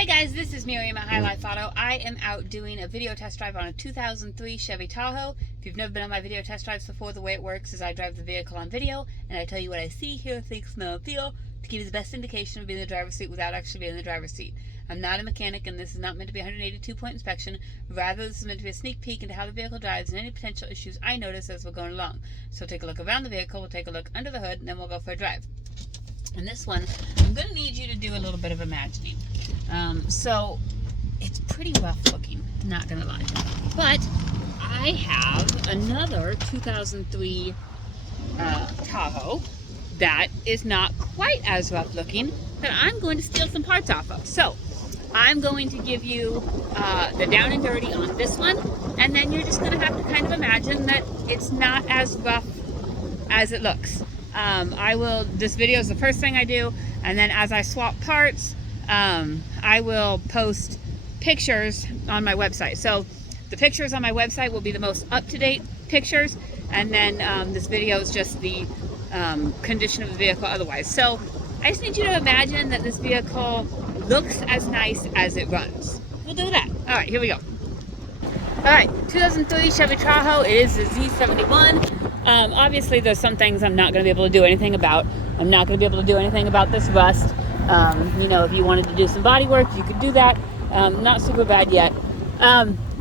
Hey guys, this is Miriam at High Life Auto. I am out doing a video test drive on a 2003 Chevy Tahoe. If you've never been on my video test drives before, the way it works is I drive the vehicle on video and I tell you what I see, hear, think, smell, and feel to give you the best indication of being in the driver's seat without actually being in the driver's seat. I'm not a mechanic and this is not meant to be a 182-point inspection. Rather, this is meant to be a sneak peek into how the vehicle drives and any potential issues I notice as we're going along. So take a look around the vehicle, we'll take a look under the hood, and then we'll go for a drive. And this one, I'm going to need you to do a little bit of imagining. So it's pretty rough looking, not going to lie. But I have another 2003 Tahoe that is not quite as rough looking that I'm going to steal some parts off of. So I'm going to give you the down and dirty on this one, and then you're just going to have to kind of imagine that it's not as rough as it looks. This video is the first thing I do, and then as I swap parts, I will post pictures on my website. So the pictures on my website will be the most up-to-date pictures, and then this video is just the condition of the vehicle otherwise. So I just need you to imagine that this vehicle looks as nice as it runs. We'll do that. All right, here we go. All right, 2003 Chevy Tahoe. It is the Z71. Obviously, there's some things I'm not going to be able to do anything about. I'm not going to be able to do anything about this rust. You know, if you wanted to do some body work, you could do that. Not super bad yet.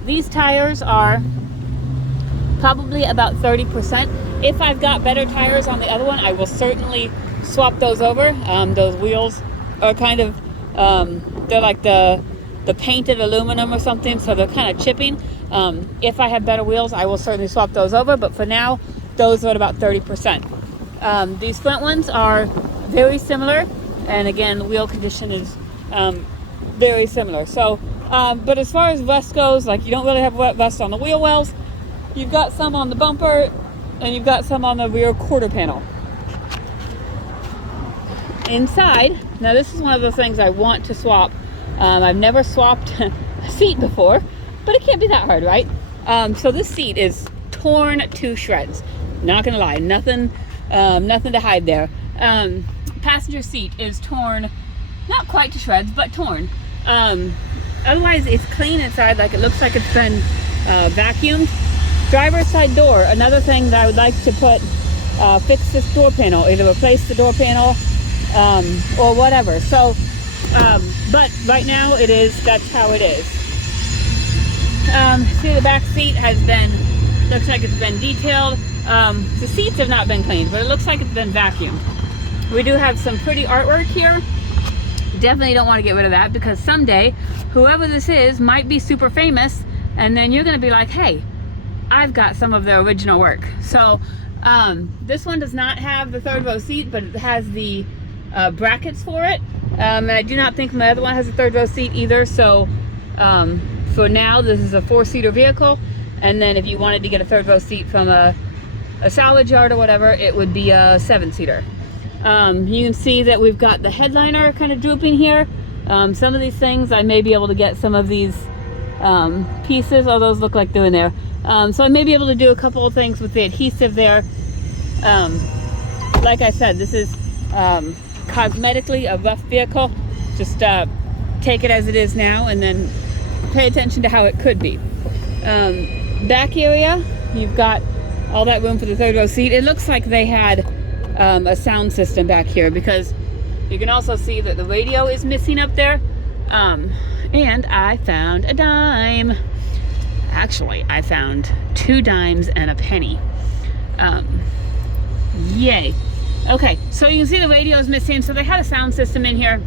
These tires are probably about 30%. If I've got better tires on the other one, I will certainly swap those over. Those wheels are kind of, they're like the painted aluminum or something, so they're kind of chipping. If I have better wheels, I will certainly swap those over, but for now, those are at about 30%. These front ones are very similar, and again, the wheel condition is very similar. So, but as far as rust goes, like you don't really have rust on the wheel wells. You've got some on the bumper, and you've got some on the rear quarter panel. Inside, now this is one of those things I want to swap. I've never swapped a seat before, but it can't be that hard, right? So this seat is torn to shreds. Not gonna lie, nothing to hide there. Passenger seat is torn, not quite to shreds, but torn. Otherwise, it's clean inside, like it looks like it's been vacuumed. Driver's side door, another thing that I would like to put, fix this door panel, either replace the door panel or whatever. So, but right now that's how it is. See, the back seat looks like it's been detailed. The seats have not been cleaned, but it looks like it's been vacuumed. We do have some pretty artwork here. Definitely don't want to get rid of that, because someday, whoever this is might be super famous, and then you're going to be like, hey, I've got some of their original work. So this one does not have the third row seat, but it has the brackets for it. And I do not think my other one has a third row seat either. So for now, this is a 4-seater vehicle. And then if you wanted to get a third row seat from a salvage yard or whatever, it would be a 7-seater. You can see that we've got the headliner kind of drooping here. Some of these things, I may be able to get some of these pieces. Oh, those look like they're in there. So I may be able to do a couple of things with the adhesive there. Like I said, this is cosmetically a rough vehicle. Just take it as it is now and then pay attention to how it could be. Back area, you've got all that room for the third row seat. It looks like they had a sound system back here, because you can also see that the radio is missing up there. And I found a dime. Actually, I found 2 dimes and a penny. Yay. Okay, so you can see the radio is missing. So they had a sound system in here.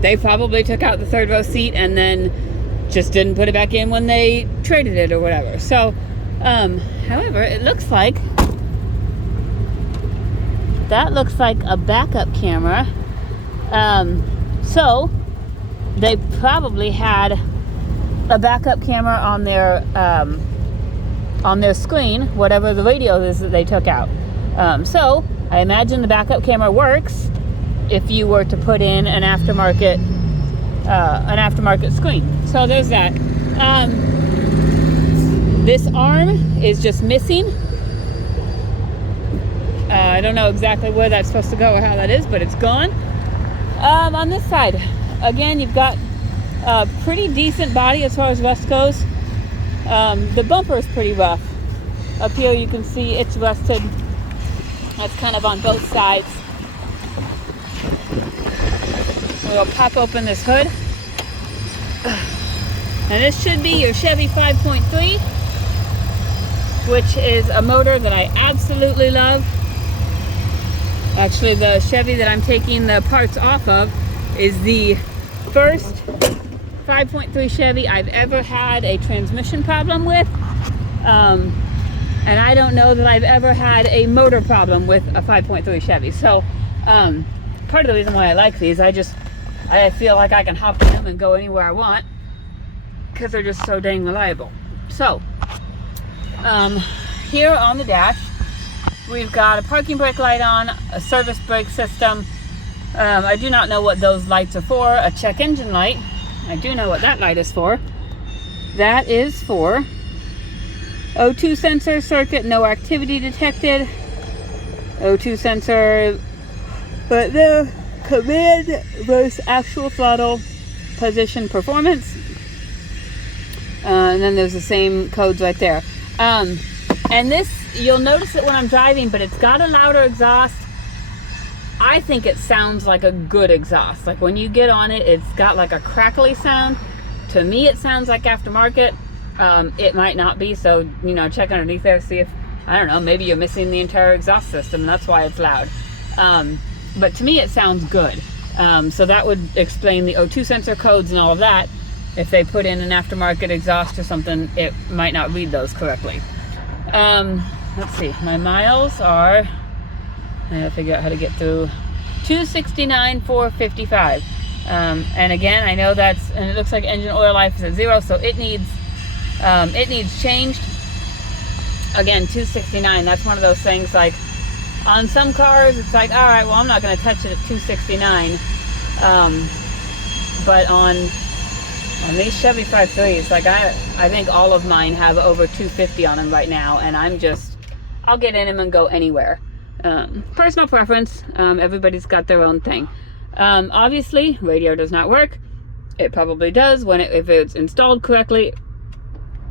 They probably took out the third row seat and then just didn't put it back in when they traded it or whatever. So, however, it looks like that looks like a backup camera. So they probably had a backup camera on their screen, whatever the radio is that they took out. So I imagine the backup camera works if you were to put in an aftermarket screen. So there's that. This arm is just missing. I don't know exactly where that's supposed to go or how that is, but it's gone. On this side, again, you've got a pretty decent body as far as rust goes. The bumper is pretty rough. Up here you can see it's rusted. That's kind of on both sides. We'll pop open this hood. And this should be your Chevy 5.3, which is a motor that I absolutely love. Actually, the Chevy that I'm taking the parts off of is the first 5.3 Chevy I've ever had a transmission problem with. And I don't know that I've ever had a motor problem with a 5.3 Chevy. So part of the reason why I like these, I feel like I can hop in them and go anywhere I want because they're just so dang reliable. So here on the dash, we've got a parking brake light on, a service brake system. I do not know what those lights are for. A check engine light. I do know what that light is for. That is for O2 sensor circuit, no activity detected. O2 sensor, but the command versus actual throttle position performance. And then there's the same codes right there. And this, you'll notice it when I'm driving, but it's got a louder exhaust. I think it sounds like a good exhaust. Like when you get on it, it's got like a crackly sound. To me, it sounds like aftermarket. It might not be, so, you know, check underneath there, see if, I don't know, maybe you're missing the entire exhaust system, and that's why it's loud. But to me, it sounds good. So that would explain the O2 sensor codes and all of that. If they put in an aftermarket exhaust or something, it might not read those correctly. Let's see, my miles are, I gotta figure out how to get through, 269,455. And again, I know that's, and it looks like engine oil life is at 0, so it needs changed. Again, 269, that's one of those things, like on some cars it's like, all right, well, I'm not going to touch it at 269, but on these Chevy 5.3s, like I think all of mine have over 250 on them right now, and I'll get in them and go anywhere. Personal preference. Everybody's got their own thing. Obviously, radio does not work. It probably does if it's installed correctly.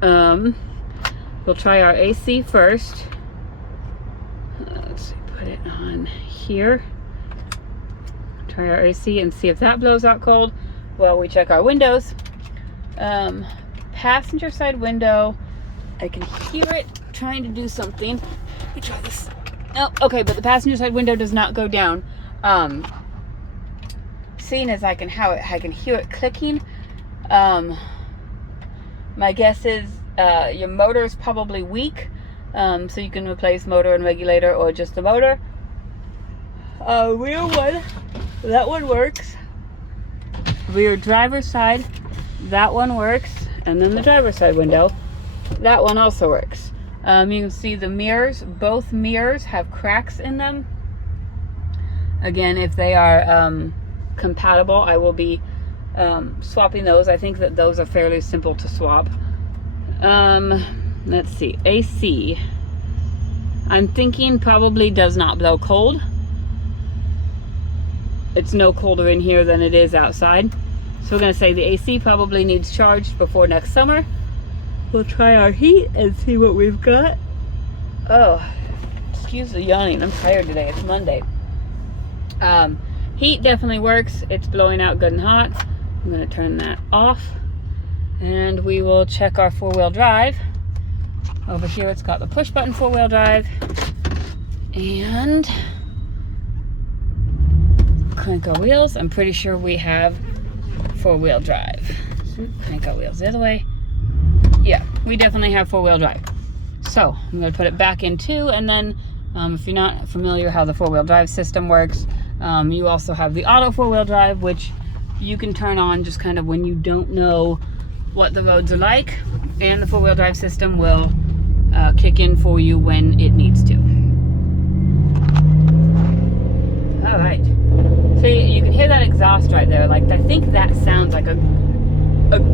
We'll try our AC first. Let's see, put it on here. Try our AC and see if that blows out cold while we check our windows. Passenger side window, I can hear it trying to do something. Let me try this. Oh, okay, but the passenger side window does not go down. Seeing as I can hear it clicking. My guess is your motor is probably weak, so you can replace motor and regulator or just the motor. Rear one, that one works. Rear driver's side, that one works. And then the driver's side window, that one also works. You can see the mirrors, both mirrors have cracks in them. Again, if they are compatible, I will be swapping those. I think that those are fairly simple to swap. Let's see, AC. I'm thinking probably does not blow cold. It's no colder in here than it is outside. So we're going to say the AC probably needs charged before next summer. We'll try our heat and see what we've got. Oh, excuse the yawning. I'm tired today. It's Monday. Heat definitely works. It's blowing out good and hot. I'm going to turn that off. And we will check our four-wheel drive. Over here it's got the push button four-wheel drive. And crank our wheels. I'm pretty sure we have four-wheel drive. Crank our wheels the other way. Yeah, we definitely have four-wheel drive. So I'm going to put it back in two, and then if you're not familiar how the four-wheel drive system works, you also have the auto four-wheel drive, which you can turn on just kind of when you don't know what the roads are like, and the four-wheel drive system will kick in for you when it needs to. All right. So you can hear that exhaust right there. Like, I think that sounds like a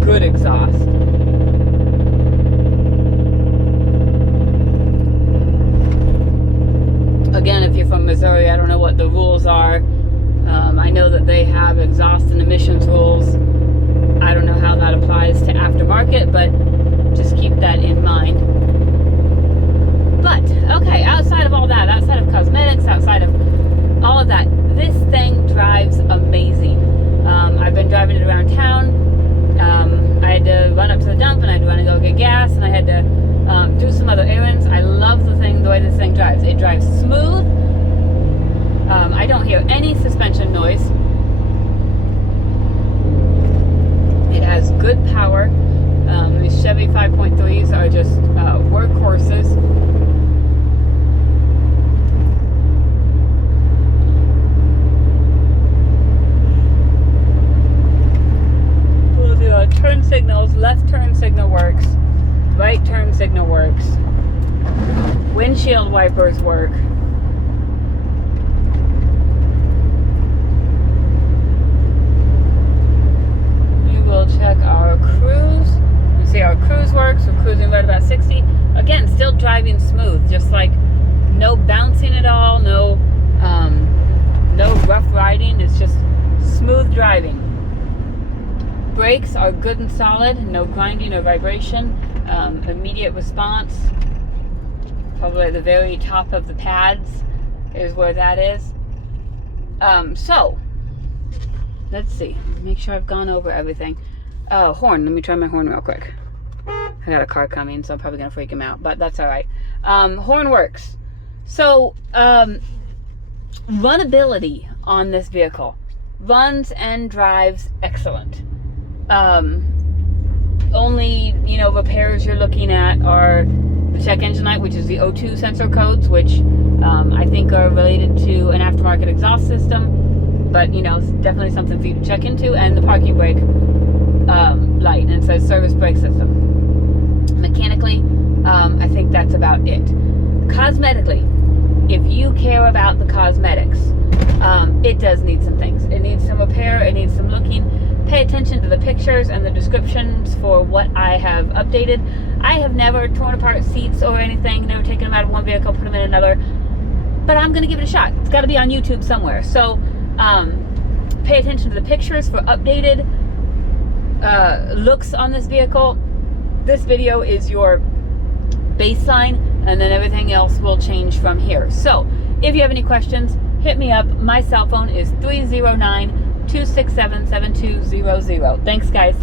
good exhaust. Again, if you're from Missouri, I don't know what the rules are. I know that they have exhaust and emissions rules. signals. Left turn signal works. Right turn signal works. Windshield wipers work. We will check our cruise. You see our cruise works. We're cruising right about 60. Again, still driving smooth. Just like no bouncing at all. No rough riding. It's just smooth driving. Brakes are good and solid. No grinding or vibration. Immediate response. Probably at the very top of the pads is where that is. So let's see. Make sure I've gone over everything. Oh, horn. Let me try my horn real quick. I got a car coming, so I'm probably gonna freak him out, but that's all right. Horn works. So runnability on this vehicle. Runs and drives excellent. Only, repairs you're looking at are the check engine light, which is the O2 sensor codes, which I think are related to an aftermarket exhaust system, but it's definitely something for you to check into, and the parking brake light, and it says service brake system. Mechanically, I think that's about it. Cosmetically, if you care about the cosmetics, it does need some things. It needs some repair, it needs some looking. Pay attention to the pictures and the descriptions for what I have updated. I have never torn apart seats or anything, never taken them out of one vehicle, put them in another, but I'm going to give it a shot. It's got to be on YouTube somewhere. So pay attention to the pictures for updated looks on this vehicle. This video is your baseline, and then everything else will change from here. So if you have any questions, hit me up. My cell phone is 309-267-7200. Thanks, guys.